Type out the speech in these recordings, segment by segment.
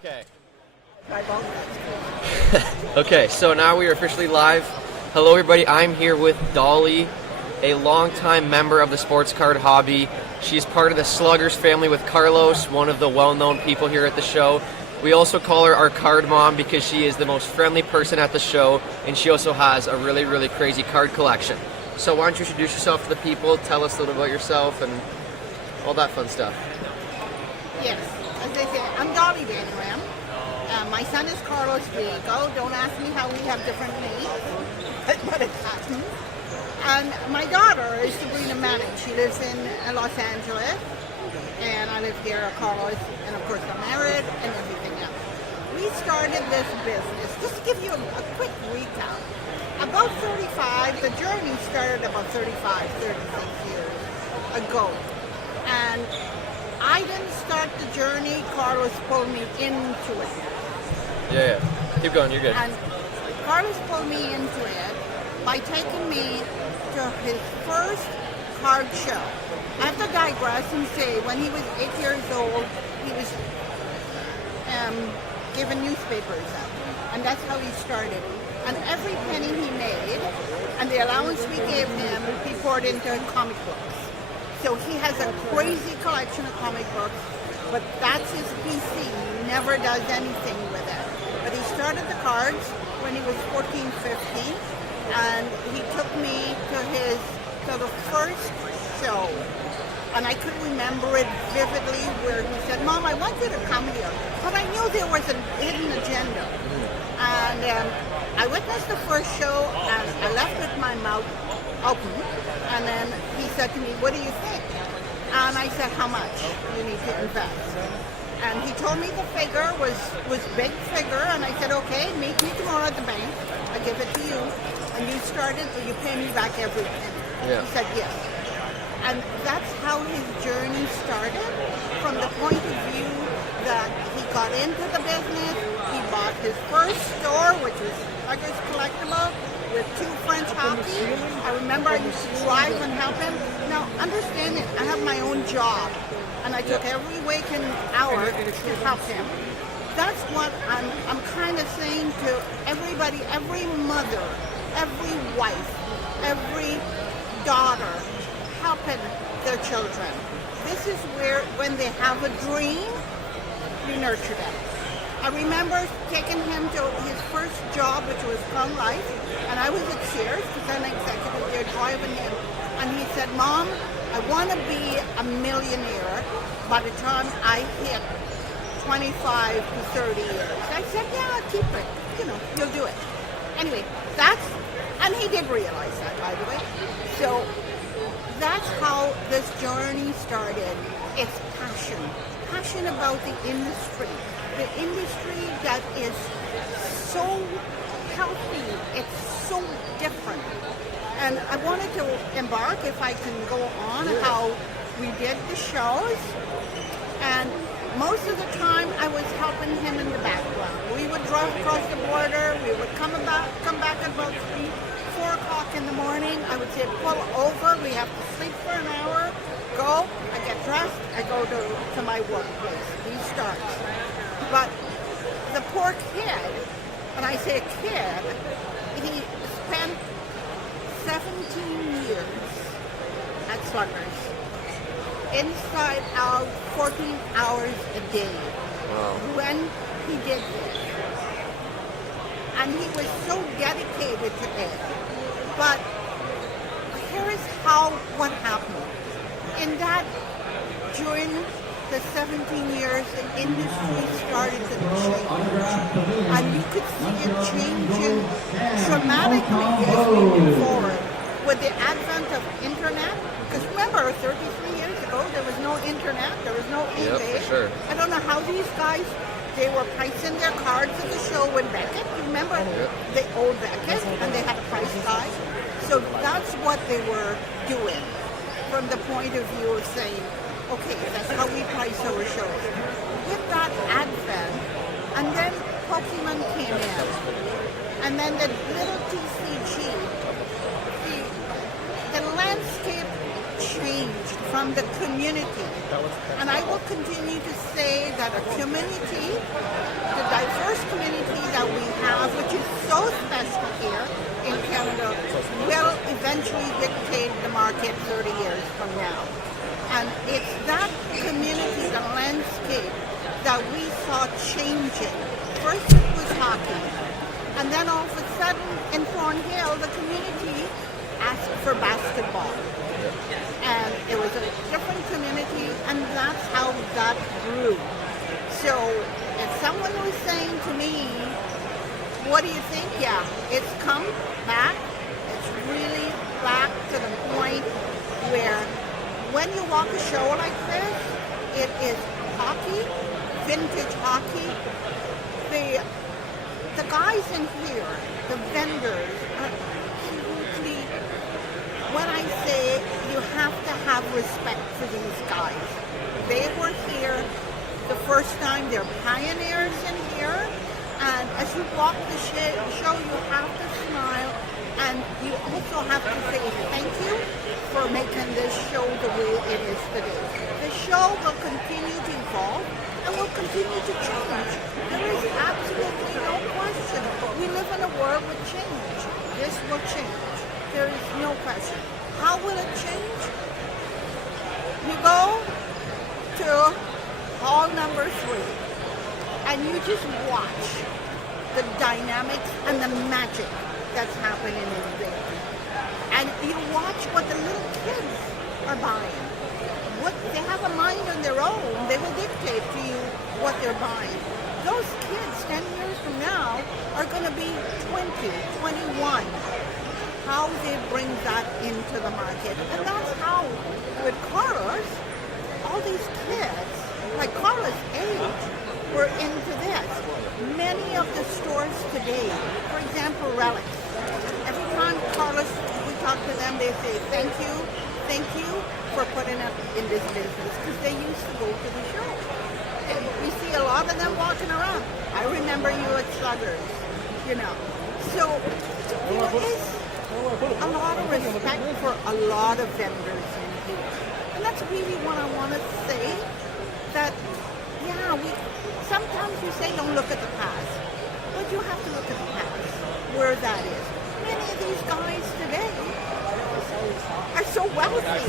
Okay. Okay, so now we are officially live. Hello everybody, I'm here with Dolly, a longtime member of the sports card hobby. She's part of the Sluggers family with Carlos, one of the well-known people here at the show. We also call her our card mom because she is the most friendly person at the show, and she also has a really, really crazy card collection. So why don't you introduce yourself to the people, tell us a little about yourself, and all that fun stuff. Yes, as I said, I'm Dolly Vanram. My son is Carlos Diego. Don't ask me how we have different names, but it happens. And my daughter is Sabrina Manning. She lives in Los Angeles, and I live here at Carlos, and of course I'm married and everything else. We started this business, just to give you a quick recap. About 35, the journey started about 36 years ago. And I didn't start the journey, Carlos pulled me into it. Yeah. Keep going, you're good. And Carlos pulled me into it by taking me to his first card show. I have to digress and say, when he was 8 years old, he was giving newspapers out. And that's how he started. And every penny he made, and the allowance we gave him, he poured into comic books. So he has a crazy collection of comic books, but that's his PC. He never does anything with it. But he started the cards when he was 14, 15, and he took me to the first show. And I could remember it vividly where he said, "Mom, I want you to come here." But I knew there was a hidden agenda. And I witnessed the first show, and I left with my mouth open. And then he said to me, "What do you think?" And I said, "How much you need to invest?" And he told me the figure was big figure, and I said, "Okay, meet me tomorrow at the bank. I give it to you, and you started, but you pay me back every penny." Yeah. He said, "Yes." And that's how his journey started, from the point of view that he got into the business. He bought his first store, which was Sluggers Collectible, with 2 French hockey. I remember I used to drive and help him. Now, understand it, I have my own job, and I took every waking hour to help him. That's what I'm kind of saying to everybody, every mother, every wife, every daughter, helping their children. This is where, when they have a dream, we nurture them. I remember taking him to his first job, which was Crown Life, and I was at Sears, because I'm an executive there, driving him. And he said, "Mom, I want to be a millionaire by the time I hit 25 to 30 years." I said, "Yeah, keep it. You'll do it." Anyway, and he did realize that, by the way. So that's how this journey started. It's passion about the industry that is so healthy. It's so different. And I wanted to embark, if I can go on, how we did the shows. And most of the time I was helping him in the background. We would drive across the border. We would come back at about 4 o'clock in the morning. I would say, "Pull over. We have to sleep for an hour. Go." I get dressed. I go to my workplace. He starts. But the poor kid, and I say kid, he spent 17 years at Sluggers. Inside out, 14 hours a day. Wow. When he did this. And he was so dedicated to it. But here is what happened. In that, during the 17 years, the industry started to change. And you could see it changing dramatically as we move forward. With the advent of internet, because remember, 33 years ago, there was no internet, there was no eBay. Yep, for sure. I don't know how these guys, they were pricing their cards at the show with Beckett. Remember the old Beckett, and they had a price tag. So that's what they were doing, from the point of view of saying, okay, that's how we price our shows. With that advent, and then Pokemon came in, and then the little TCG, the landscape changed from the community. And I will continue to say that a community, the diverse community that we have, which is so special here in Canada, will eventually dictate the market 30 years from now. And it's that community, the landscape, that we saw changing. First it was hockey, and then all of a sudden in Thornhill, the community asked for basketball. And it was a different community, and that's how that grew. So if someone was saying to me, what do you think? Yeah, it's come back. It's really back to the point where when you walk a show like this, it is hockey, vintage hockey. The guys in here, the vendors, are hugely, when I say you have to have respect for these guys. They were here the first time, they're pioneers in here, and as you walk the show, you have to smile, and you also have to say thank you for making this show the way it is today. The show will continue to evolve and will continue to change. There is absolutely no question. We live in a world with change. This will change. There is no question. How will it change? You go to hall number 3 and you just watch the dynamics and the magic that's happening in there. And you watch what the little kids are buying. They have a mind on their own. They will dictate to you what they're buying. Those kids 10 years from now are going to be 20, 21. How they bring that into the market. And that's how, with Carlos, all these kids, like Carlos' age, were into this. Many of the stores today, for example, Relics, every time Carlos, we talk to them, they say, thank you for putting up in this business, because they used to go to the show. And we see a lot of them walking around. I remember you at Sluggers, So there is a lot of respect for a lot of vendors in here. And that's really what I want to say, that, sometimes you say don't look at the past, but you have to look at the past, where that is. Many of these guys today are so wealthy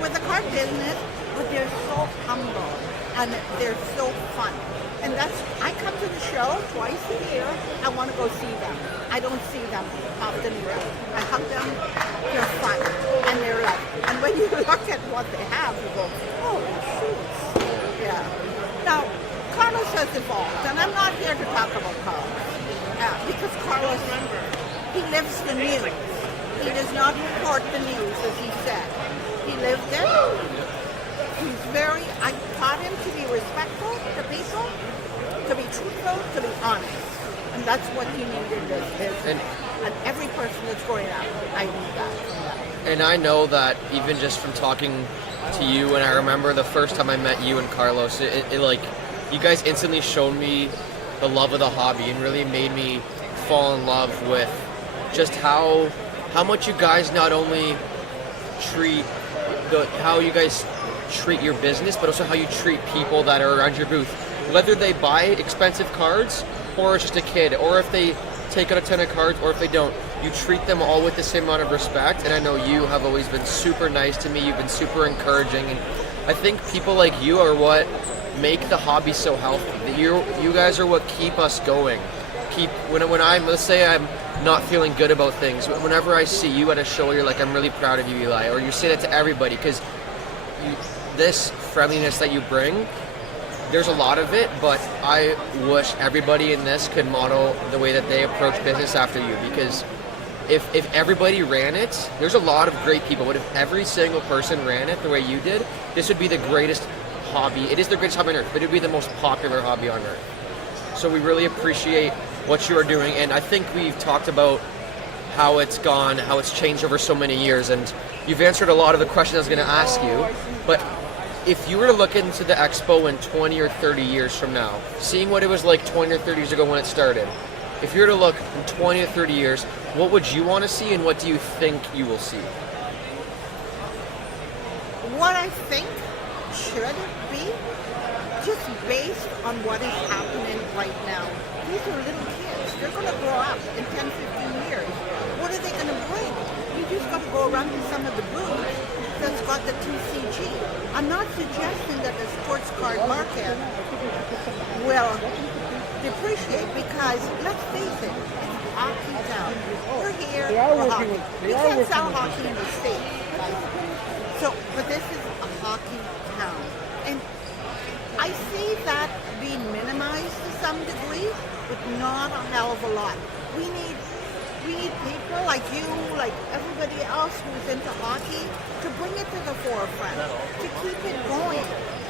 with the card business, but they're so humble and they're so fun. And I come to the show twice a year. I want to go see them. I don't see them often enough. I hug them. They're fun and they're lovely. And when you look at what they have, you go, oh, shoot. Yeah. Now, Carlos has evolved, and I'm not here to talk about Carlos, because Carlos, he lives the news. He does not report the news, as he said. He lived it. I taught him to be respectful to people, to be truthful, to be honest. And that's what he needed in this business. And every person that's growing up, I need that. And I know that even just from talking to you, and I remember the first time I met you and Carlos, it like, you guys instantly showed me the love of the hobby and really made me fall in love with just how much you guys not only how you guys treat your business, but also how you treat people that are around your booth. Whether they buy expensive cards, or it's just a kid, or if they take out a ton of cards, or if they don't, you treat them all with the same amount of respect. And I know you have always been super nice to me. You've been super encouraging, and I think people like you are what make the hobby so healthy. You guys are what keep us going. Let's say I'm not feeling good about things, whenever I see you at a show, you're like, I'm really proud of you, Eli, or you say that to everybody, because this friendliness that you bring, there's a lot of it, but I wish everybody in this could model the way that they approach business after you, because if everybody ran it, there's a lot of great people, but if every single person ran it the way you did, this would be the greatest hobby. It is the greatest hobby on earth, but it would be the most popular hobby on earth. So we really appreciate what you are doing, and I think we've talked about how it's gone, how it's changed over so many years, and you've answered a lot of the questions I was going to ask you. But if you were to look into the expo in 20 or 30 years from now, seeing what it was like 20 or 30 years ago when it started, if you were to look in 20 or 30 years, what would you want to see, and what do you think you will see? what I think should be, just based on what is happening right now. These are little kids. They're going to grow up in 10, 15 years. What are they going to bring? You just got to go around to some of the booths that's got the TCG. I'm not suggesting that the sports card market will depreciate because, let's face it, it's hockey town. We're here for hockey. We can't sell hockey in the States. So, but this is a hockey town. And I see that being minimized to some degree, but not a hell of a lot. We need people like you, like everybody else who's into hockey, to bring it to the forefront, to keep it going.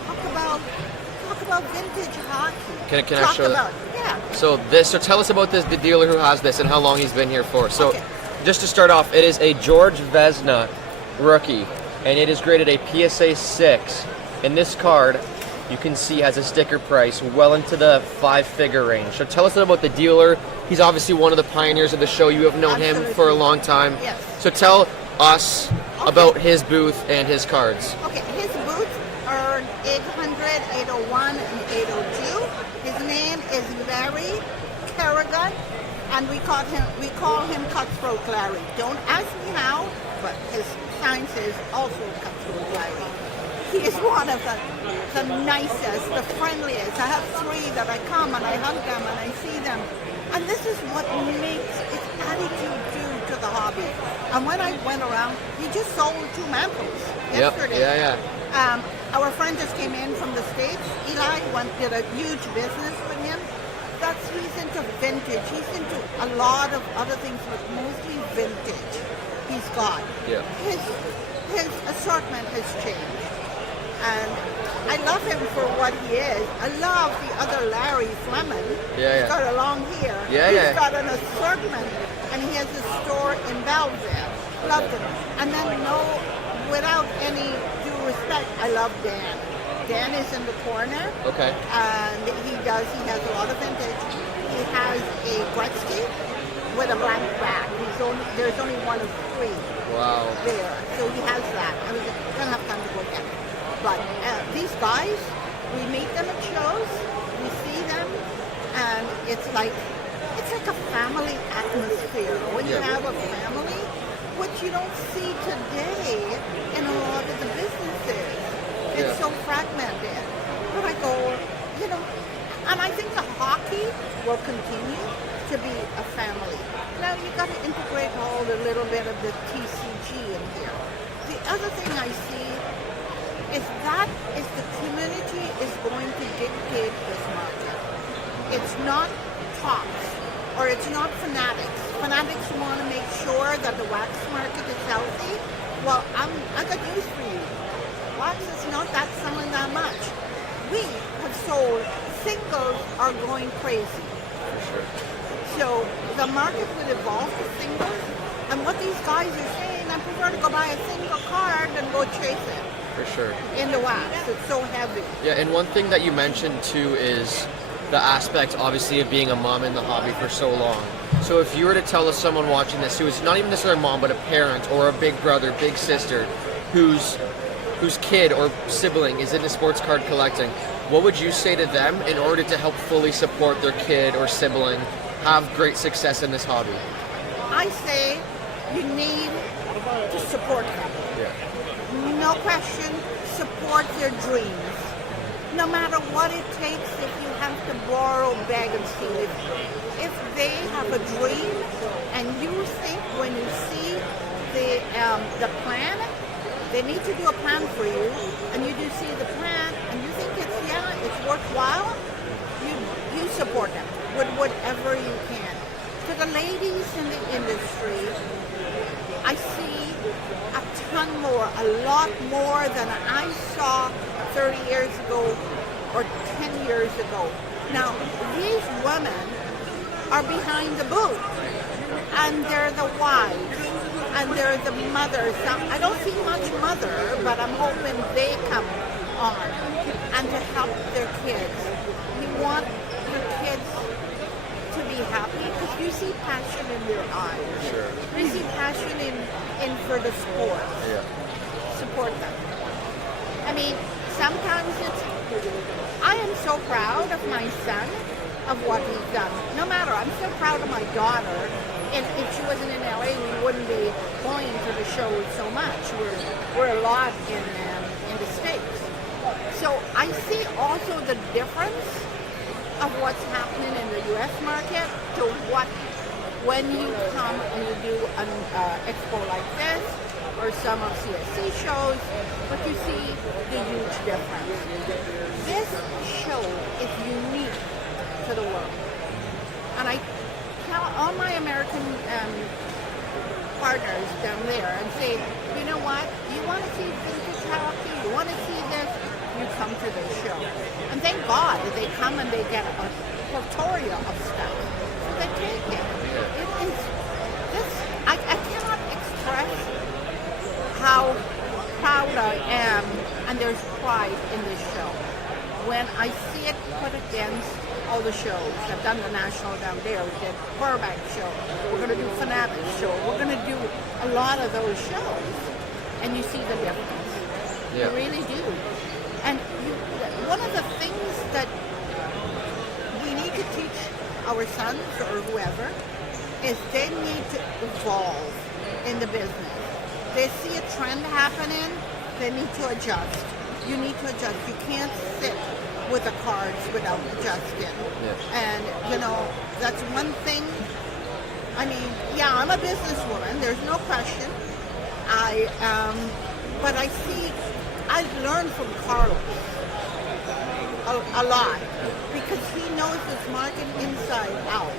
Talk about vintage hockey. Can I show that? Yeah. So tell us about the dealer who has this and how long he's been here for. So Okay. just to start off, it is a George Vezina rookie, and it is graded a PSA 6. And this card, you can see, has a sticker price well into the 5-figure range. So tell us about the dealer. He's obviously one of the pioneers of the show. You have known him for a long time. Yes. So tell us about his booth and his cards. Okay, his booths are 800, 801, and 802. His name is Larry Kerrigan, and we call him Cutthroat Larry. Don't ask me how, but his sign says also Cutthroat Larry. He is one of the nicest, the friendliest. I have 3 that I come and I hug them and I see them. And this is what makes its attitude due to the hobby. And when I went around, he just sold 2 mantles yesterday. Yep. Yeah. Our friend just came in from the States. Eli did a huge business with him. He's into vintage. He's into a lot of other things, but mostly vintage. He's got. Yeah. His assortment has changed. And I love him for what he is. I love the other Larry Fleming. Yeah. He's got a long hair. Yeah, He's got an assortment, and he has a store in Belleville. Loved him. And then without any due respect, I love Dan. Dan is in the corner. Okay. And he has a lot of vintage. He has a Gretzky with a blank back. There's only one of 3. Wow. There. So he has that. I don't have time to go get it. But these guys, we meet them at shows, we see them, and it's like a family atmosphere. When you have a family, which you don't see today in a lot of the businesses. It's so fragmented. But I go, and I think the hockey will continue to be a family. Now you got to integrate a little bit of the TCG in here. The other thing I see is the community is going to dictate this market. It's not Tops or it's not Fanatics. Fanatics want to make sure that the wax market is healthy. Well, I got news for you. Wax is not that selling that much. We have sold, singles are going crazy. For sure. So the market will evolve to singles, and what these guys are saying, I prefer to go buy a single card than go chase it. For sure. In the wax, it's so heavy. Yeah, and one thing that you mentioned too is the aspect, obviously, of being a mom in the hobby for so long. So if you were to tell someone watching this who is not even necessarily a mom, but a parent or a big brother, big sister, whose kid or sibling is into sports card collecting, what would you say to them in order to help fully support their kid or sibling have great success in this hobby? I say you need to support them. Yeah. No question, support their dreams. No matter what it takes, if you have to borrow, beg, and steal. If they have a dream, and you think when you see the plan, they need to do a plan for you, and you do see the plan, and you think it's worthwhile, you support them with whatever you can. To the ladies in the industry, I see a ton more, a lot more than I saw 30 years ago or 10 years ago. Now, these women are behind the booth, and they're the wives, and they're the mothers. Now, I don't see much mother, but I'm hoping they come on and to help their kids. You want your kids to be happy because you see passion in their eyes. Sure. You see passion in for the sport. Yeah. Support them. mean, sometimes I am so proud of my son, of what he's done. No matter, I'm so proud of my daughter. And if she wasn't in LA, we wouldn't be going to the shows so much. We're a lot in the States. So I see also the difference of what's happening in the U.S. market to what when you come and you do an expo like this or some of CSC shows, but you see the huge difference. This show is unique to the world. And I tell all my American partners down there and say, you know what, you want to see vintage hockey, you want to see this, you come to this show. And thank God that they come and they get a plethora of stuff. So they take it. It is this, I cannot express how proud I am, and there's pride in this show. When I see it put against all the shows, I've done the National down there, we did Burbank show, we're going to do Fanatic show, we're going to do a lot of those shows, and you see the difference. Yeah. You really do. And one of the things that we need to teach our sons or whoever is they need to evolve in the business. They see a trend happening, they need to adjust. You need to adjust. You can't sit with the cards without adjusting. Yeah. And, you know, that's one thing. I mean, yeah, I'm a businesswoman, there's no question. But I've learned from Carlos a lot because he knows this market inside out.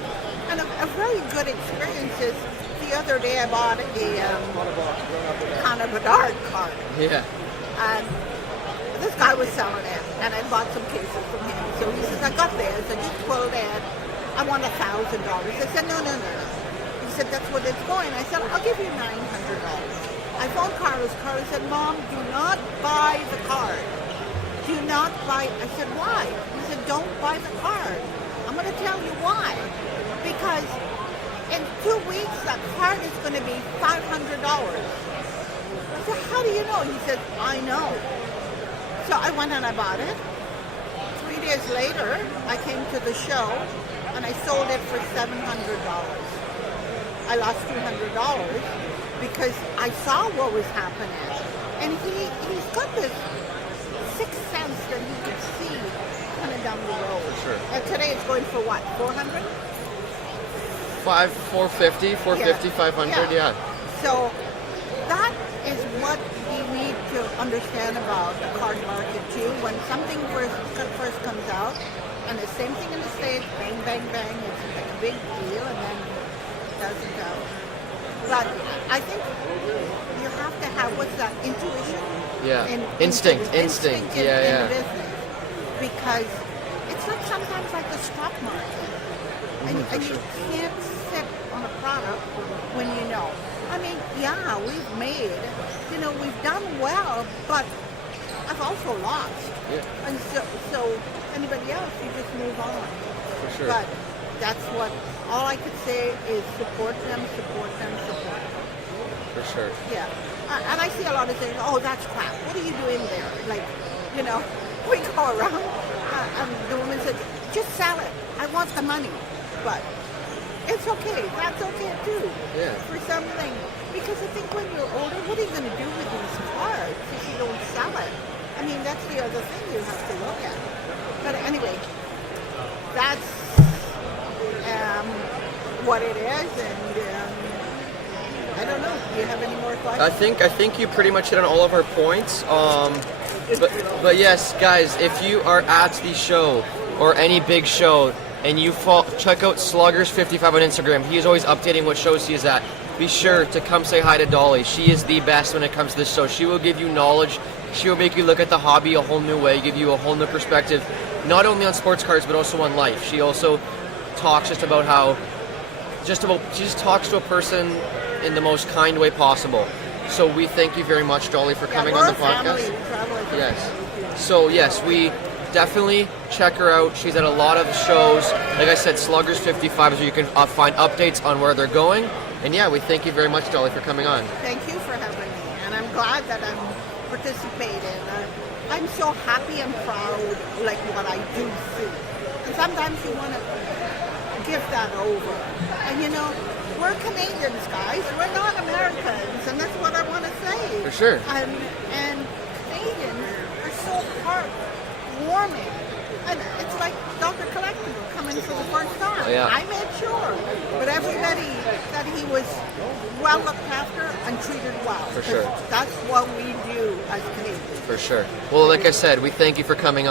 And a very good experience is the other day I bought a Connor Bedard card. Yeah. And this guy was selling it, and I bought some cases from him. So he says, I got this, I just quoted it, I want $1,000. I said, no. He said, that's what it's going. I said, I'll give you $900. I phoned Carlos. Carlos said, Mom, do not buy the card. Do not buy. I said, why? He said, don't buy the card. I'm going to tell you why. Because in 2 weeks, that card is going to be $500. I said, how do you know? He said, I know. So I went and I bought it. 3 days later, I came to the show and I sold it for $700. I lost $200 because I saw what was happening. And he's got this sixth sense that he could see coming down the road. Sure. And today it's going for what, 400? 450, 500, yeah. So that is what you need to understand about the card market too. When something first comes out, and the same thing in the States, bang, bang, bang, it's like a big deal, and then it doesn't go. But I think you have to have, what's that, intuition? Yeah. Instinct Yeah. in business. Because it's like sometimes like the stock market. And you can't sit on a product when you know. I mean, yeah, we've done well, but I've also lost. Yeah. And so anybody else, you just move on. For sure. But that's all I could say is support them. For sure. Yeah. And I see a lot of things, oh, that's crap. What are you doing there? Like, we go around, and the woman says, just sell it. I want the money. But it's okay. That's okay too. Yeah. For something. Because I think when you're older, what are you going to do with these cards if you don't sell it? I mean, that's the other thing you have to look at. But anyway, that's what it is, and I don't know. Do you have any more questions? I think you pretty much hit on all of our points. But yes, guys, if you are at the show or any big show and you check out Sluggers55 on Instagram. He is always updating what shows he is at. Be sure to come say hi to Dolly. She is the best when it comes to this show. She will give you knowledge. She will make you look at the hobby a whole new way, give you a whole new perspective, not only on sports cards but also on life. She also talks she just talks to a person in the most kind way possible. So we thank you very much, Dolly, for coming on the podcast. Yes. So yes, we definitely check her out. She's at a lot of shows. Like I said, Sluggers55 is where you can find updates on where they're going. And yeah, we thank you very much, Dolly, for coming on. Thank you for having me. And I'm glad that I'm participate in. I'm so happy and proud, like what I do see. And sometimes you want to give that over. And you know, we're Canadians, guys. We're not Americans, and that's what I want to say. For sure. And Canadians are so heartwarming. And it's like Dr. Collectible coming for the first time. Oh, yeah. I made sure, but everybody that he was well looked after and treated well. For sure. That's what we do as Canadians. For sure. Well, like I said, we thank you for coming on.